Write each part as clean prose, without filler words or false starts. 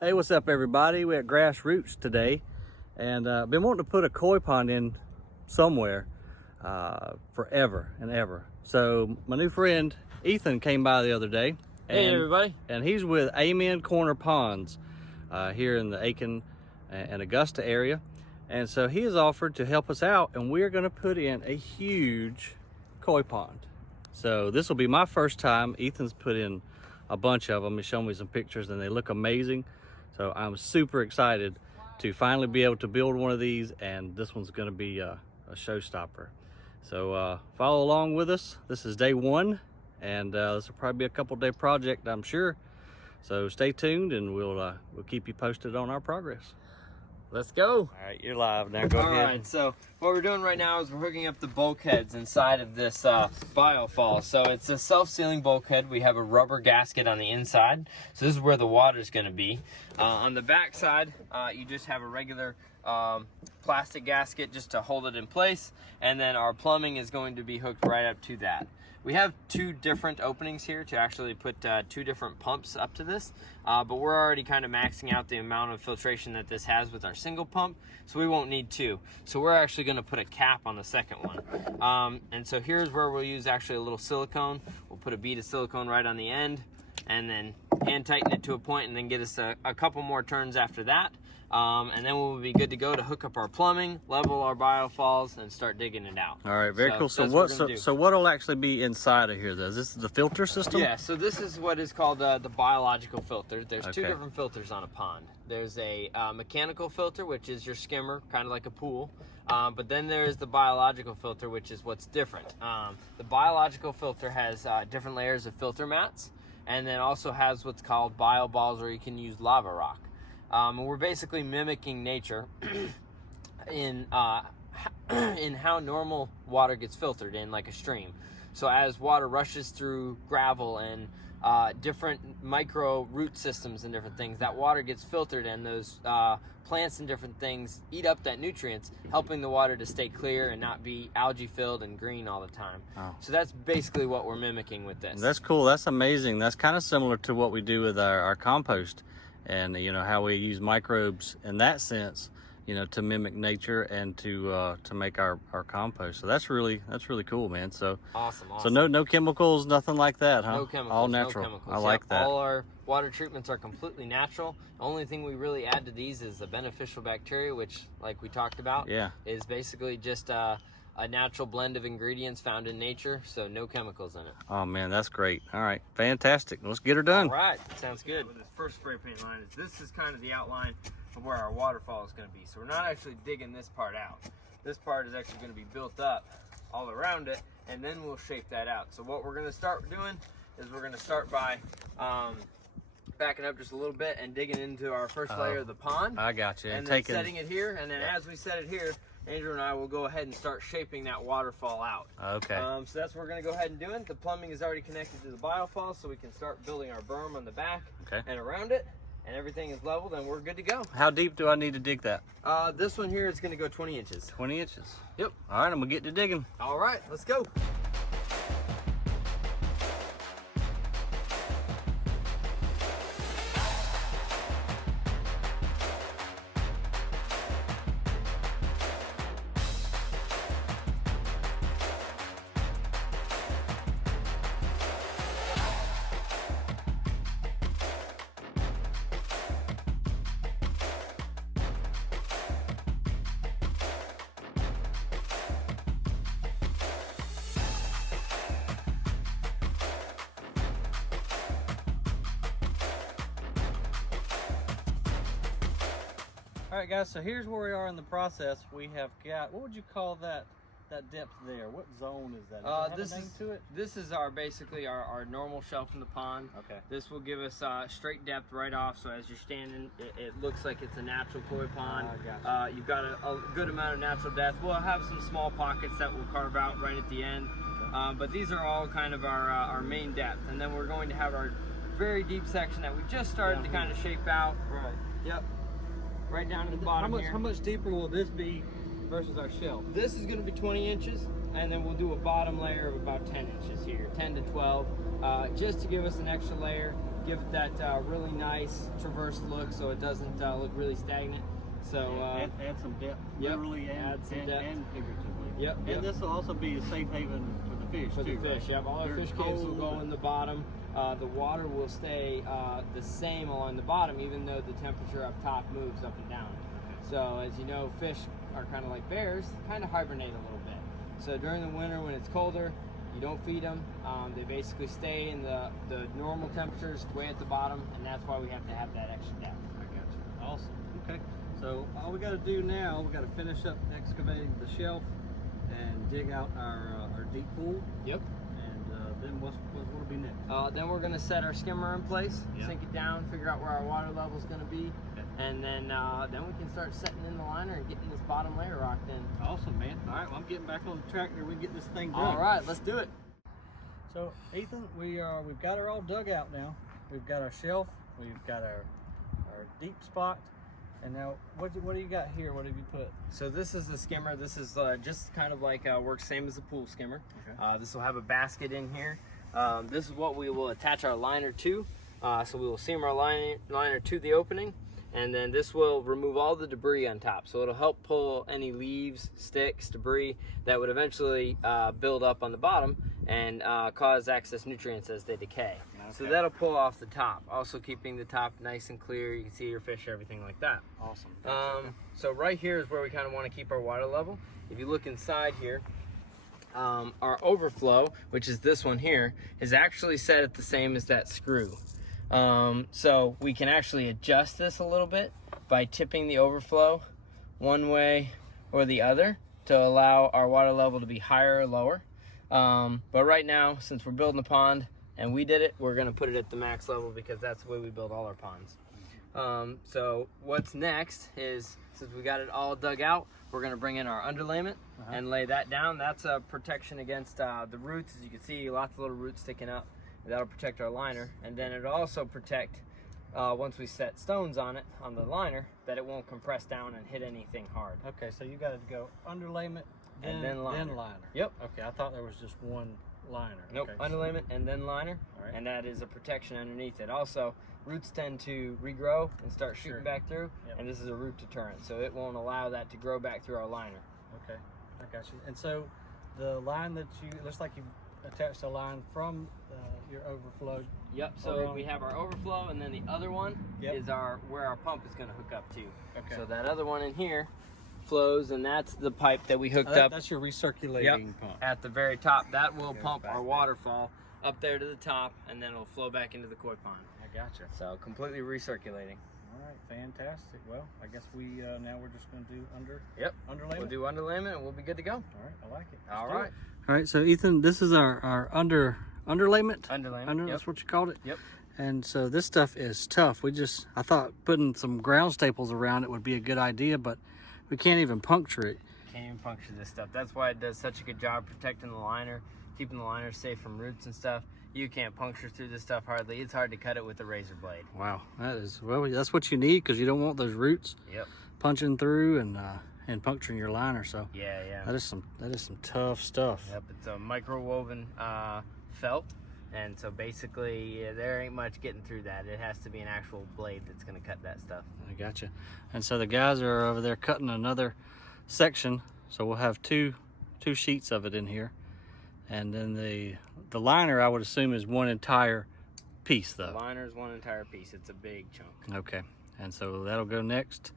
Hey, what's up everybody? We're at Grassroots today and been wanting to put a koi pond in somewhere forever and ever. So my new friend Ethan came by the other day. Hey everybody. And he's with Amen Corner Ponds here in the Aiken and Augusta area. And so he has offered to help us out, and we're gonna put in a huge koi pond. So this will be my first time. Ethan's put in a bunch of them. He's shown me some pictures and they look amazing. So I'm super excited to finally be able to build one of these, and this one's gonna be a showstopper. So follow along with us. This is day one, and this will probably be a couple-day project, I'm sure. So stay tuned, and we'll keep you posted on our progress. Let's go. All right, you're live now. Go ahead. All right, so what we're doing right now is we're hooking up the bulkheads inside of this biofall. So it's a self-sealing bulkhead. We have a rubber gasket on the inside. So this is where the water is going to be. On the back side, you just have a regular plastic gasket just to hold it in place. And then our plumbing is going to be hooked right up to that. We have two different openings here to actually put two different pumps up to this, but we're already kind of maxing out the amount of filtration that this has with our single pump, so we won't need two. So we're actually going to put a cap on the second one. And so here's where we'll use actually a little silicone. We'll put a bead of silicone right on the end, and then hand tighten it to a point, and then get us a couple more turns after that. And then we'll be good to go to hook up our plumbing, level our biofalls, and start digging it out. All right, very cool. So what'll actually be inside of here, though? Is this the filter system? Yeah, so this is what is called the biological filter. There's two different filters on a pond. There's a mechanical filter, which is your skimmer, kind of like a pool. But then there's the biological filter, which is what's different. The biological filter has different layers of filter mats, and then also has what's called bio balls, or you can use lava rock. And we're basically mimicking nature in how normal water gets filtered in, like a stream. So as water rushes through gravel and different micro root systems and different things, that water gets filtered, and those plants and different things eat up that nutrients, helping the water to stay clear and not be algae filled and green all the time. Oh. So that's basically what we're mimicking with this. That's cool. That's amazing. That's kind of similar to what we do with our compost, and you know how we use microbes in that sense, you know, to mimic nature and to make our compost. So that's really cool, man. So awesome. So no chemicals, nothing like that, huh? No chemicals. All natural. No chemicals. I like that. All our water treatments are completely natural. The only thing we really add to these is the beneficial bacteria, which, like we talked about, is basically just a natural blend of ingredients found in nature, so no chemicals in it. Oh man, that's great. All right, fantastic. Let's get her done. All right, sounds good. With this first spray paint line, this is kind of the outline of where our waterfall is going to be. So we're not actually digging this part out. This part is actually going to be built up all around it, and then we'll shape that out. So what we're going to start doing is we're going to start by backing up just a little bit and digging into our first layer of the pond. I got you. And then setting it here, and then as we set it here, Andrew and I will go ahead and start shaping that waterfall out. Okay. So that's what we're going to go ahead and do. The plumbing is already connected to the biofall, so we can start building our berm on the back and around it, and everything is leveled, and we're good to go. How deep do I need to dig that? This one here is going to go 20 inches. 20 inches? Yep. All right, I'm going to get to digging. All right, let's go. All right, guys, so here's where we are in the process. We have got, what would you call that depth there? What zone is that? Does it have a name to it? This is basically our normal shelf in the pond. Okay. This will give us straight depth right off, so as you're standing, it looks like it's a natural koi pond. Gotcha. You've got a good amount of natural depth. We'll have some small pockets that we'll carve out right at the end, but these are all kind of our main depth. And then we're going to have our very deep section that we just started to kind of shape out. Right. Yep. Right down to the bottom here. How much deeper will this be versus our shelf? This is going to be 20 inches, and then we'll do a bottom layer of about 10 inches here, 10 to 12, just to give us an extra layer, give it that really nice traverse look, so it doesn't look really stagnant. So add some depth, yep, literally add some depth. and figuratively. Yep. And this will also be a safe haven for the fish for too. the fish. Right? Yep. All our They're fish caves will cold. go in the bottom. The water will stay the same along the bottom, even though the temperature up top moves up and down. So as you know, fish are kind of like bears, kind of hibernate a little bit. So during the winter when it's colder, you don't feed them. They basically stay in the normal temperatures way at the bottom, and that's why we have to have that extra depth. I got you. Awesome. Okay. So all we got to do now, we got to finish up excavating the shelf and dig out our deep pool. Yep. And then what'll be next? Then we're gonna set our skimmer in place, Yeah. sink it down, figure out where our water level is gonna be, Okay. and then we can start setting in the liner and getting this bottom layer rocked in. Awesome, man. All right, well, I'm getting back on the tractor. We can get this thing done. All right, let's do it. So Ethan, we've got her all dug out now. We've got our shelf. We've got our deep spot. And now, what do you got here? What have you put? So this is the skimmer. This is just kind of like works same as the pool skimmer. Okay. This will have a basket in here. This is what we will attach our liner to. So we will seam our liner to the opening, and then this will remove all the debris on top. So it'll help pull any leaves, sticks, debris that would eventually build up on the bottom and cause excess nutrients as they decay. So Okay. that'll pull off the top, also keeping the top nice and clear. You can see your fish, everything like that. Awesome. So right here is where we kind of want to keep our water level. If you look inside here, our overflow, which is this one here, is actually set at the same as that screw. So we can actually adjust this a little bit by tipping the overflow one way or the other to allow our water level to be higher or lower. But right now, since we're building a pond and we did it, we're gonna put it at the max level because that's the way we build all our ponds. So what's next is, since we got it all dug out, we're gonna bring in our underlayment and lay that down. That's a protection against the roots. As you can see, lots of little roots sticking up. That'll protect our liner, and then it'll also protect, once we set stones on it, on the liner, that it won't compress down and hit anything hard. Okay, so you got to go underlayment And then liner. Yep. Okay, I thought there was just one liner. Nope, Okay. underlayment and then liner, All right. and that is a protection underneath it. Also, roots tend to regrow and start shooting Sure. back through, Yep. and this is a root deterrent, so it won't allow that to grow back through our liner. Okay, I got you. And so the line that it looks like you attached a line from your overflow. Yep, Hold so on. we have our overflow, and then the other one Yep. is where our pump is going to hook up to. Okay. So that other one in here flows, and that's the pipe that we hooked up That's your recirculating pump. at the very top. That will Goes pump back our there. waterfall up there to the top, and then it'll flow back into the koi pond. I gotcha. So completely recirculating. All right, fantastic. Well, I guess we now we're just going to do underlayment. We'll do underlayment, and we'll be good to go. All right, I like it. All right. All right, so Ethan, this is our underlayment. Underlayment. Yep. That's what you called it. Yep. And so this stuff is tough. I thought putting some ground staples around it would be a good idea, but we can't even puncture it. Can't even puncture this stuff. That's why it does such a good job protecting the liner, keeping the liner safe from roots and stuff. You can't puncture through this stuff hardly. It's hard to cut it with a razor blade. Wow, that's what you need, because you don't want those roots Yep. punching through and puncturing your liner. So Yeah. that is some tough stuff. Yep. It's a microwoven felt, and so basically there ain't much getting through that. It has to be an actual blade that's going to cut that stuff. I gotcha. And so the guys are over there cutting another section, so we'll have two sheets of it in here, and then the liner, I would assume, is one entire piece The though. liner is one entire piece. It's a big chunk. Okay, and so that'll go next,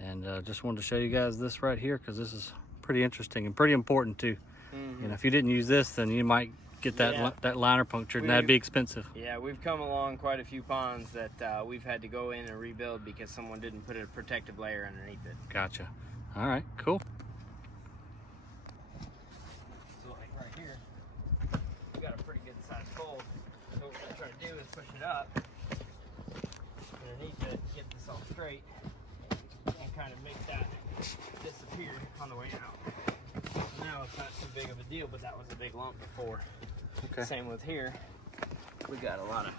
and just wanted to show you guys this right here, because this is pretty interesting and pretty important too. Mhm. You know, if you didn't use this, then you might get that liner punctured, and that'd be expensive. Yeah, we've come along quite a few ponds that we've had to go in and rebuild because someone didn't put a protective layer underneath it. Gotcha. All right, cool. So like right here, we got a pretty good sized fold. So what we're gonna try to do is push it up underneath it, get this all straight, and kind of make that disappear on the way out. So now it's not too big of a deal, but that was a big lump before. Okay. Same with here. We got a lot of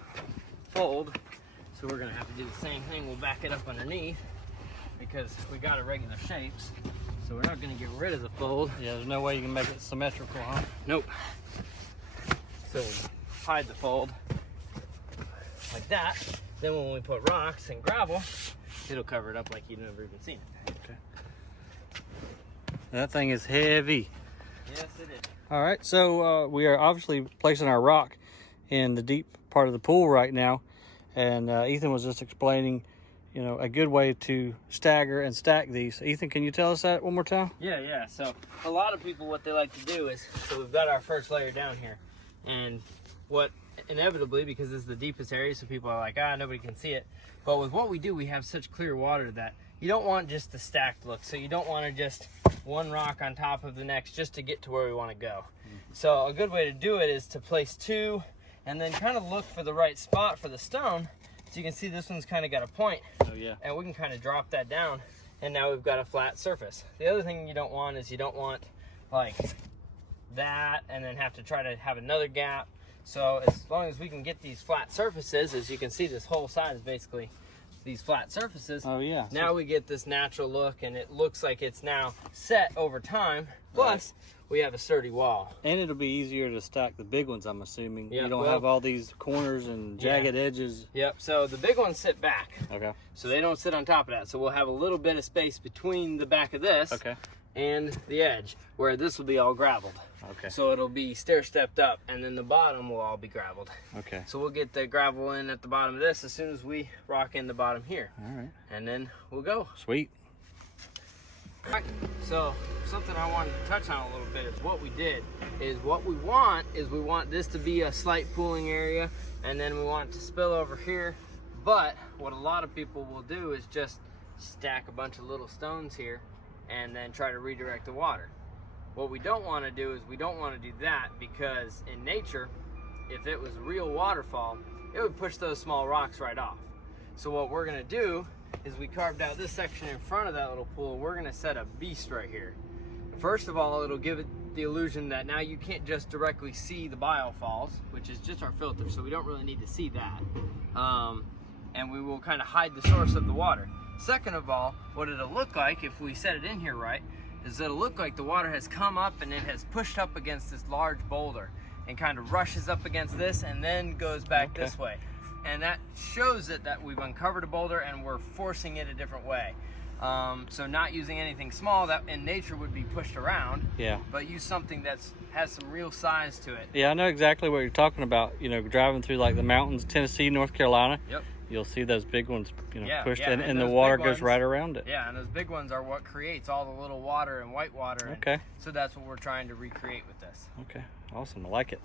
fold, so we're gonna have to do the same thing. We'll back it up underneath because we got irregular shapes. So we're not gonna get rid of the fold. Yeah, there's no way you can make it symmetrical, huh? Nope. So hide the fold like that. Then when we put rocks and gravel, it'll cover it up like you've never even seen it. Okay. That thing is heavy. Yes, it is. All right, so we are obviously placing our rock in the deep part of the pool right now. And Ethan was just explaining, you know, a good way to stagger and stack these. Ethan, can you tell us that one more time? Yeah. So a lot of people, what they like to do is, so we've got our first layer down here. And what inevitably, because this is the deepest area, so people are like, nobody can see it. But with what we do, we have such clear water that you don't want just the stacked look. So you don't want to just one rock on top of the next just to get to where we want to go. So a good way to do it is to place two and then kind of look for the right spot for the stone. So you can see this one's kind of got a point. Oh yeah. And we can kind of drop that down and now we've got a flat surface. The other thing you don't want is you don't want like that and then have to try to have another gap. So as long as we can get these flat surfaces, as you can see, this whole side is basically these flat surfaces. Oh yeah. Now we get this natural look and it looks like it's now set over time. Plus we have a sturdy wall. And it'll be easier to stack the big ones, I'm assuming. Yeah, you don't well, have all these corners and jagged edges. Yep, so the big ones sit back. Okay. So they don't sit on top of that. So we'll have a little bit of space between the back of this and the edge, where this will be all gravelled. Okay. So it'll be stair-stepped up, and then the bottom will all be gravelled. Okay. So we'll get the gravel in at the bottom of this as soon as we rock in the bottom here. All right. And then we'll go. Sweet. Right. So something I wanted to touch on a little bit is what we did is what we want this to be a slight pooling area, and then we want it to spill over here. But what a lot of people will do is just stack a bunch of little stones here and then try to redirect the water. What we don't want to do is we don't want to do that, because in nature, if it was a real waterfall, it would push those small rocks right off. So what we're going to do is we carved out this section in front of that little pool. We're going to set a beast right here. First of all, it'll give it the illusion that now you can't just directly see the biofalls, which is just our filter, so we don't really need to see that. And we will kind of hide the source of the water. Second of all, what it'll look like if we set it in here right is it'll look like the water has come up and it has pushed up against this large boulder and kind of rushes up against this and then goes back this way. And that shows it that we've uncovered a boulder and we're forcing it a different way. So not using anything small that in nature would be pushed around, but use something that's has some real size to it. Yeah, I know exactly what you're talking about. You know, driving through like the mountains, Tennessee, North Carolina. Yep. You'll see those big ones, you know, pushed in, and the those water big goes ones, right around it. Yeah, and those big ones are what creates all the little water and white water. Okay. So that's what we're trying to recreate with this. Okay, awesome. I like it.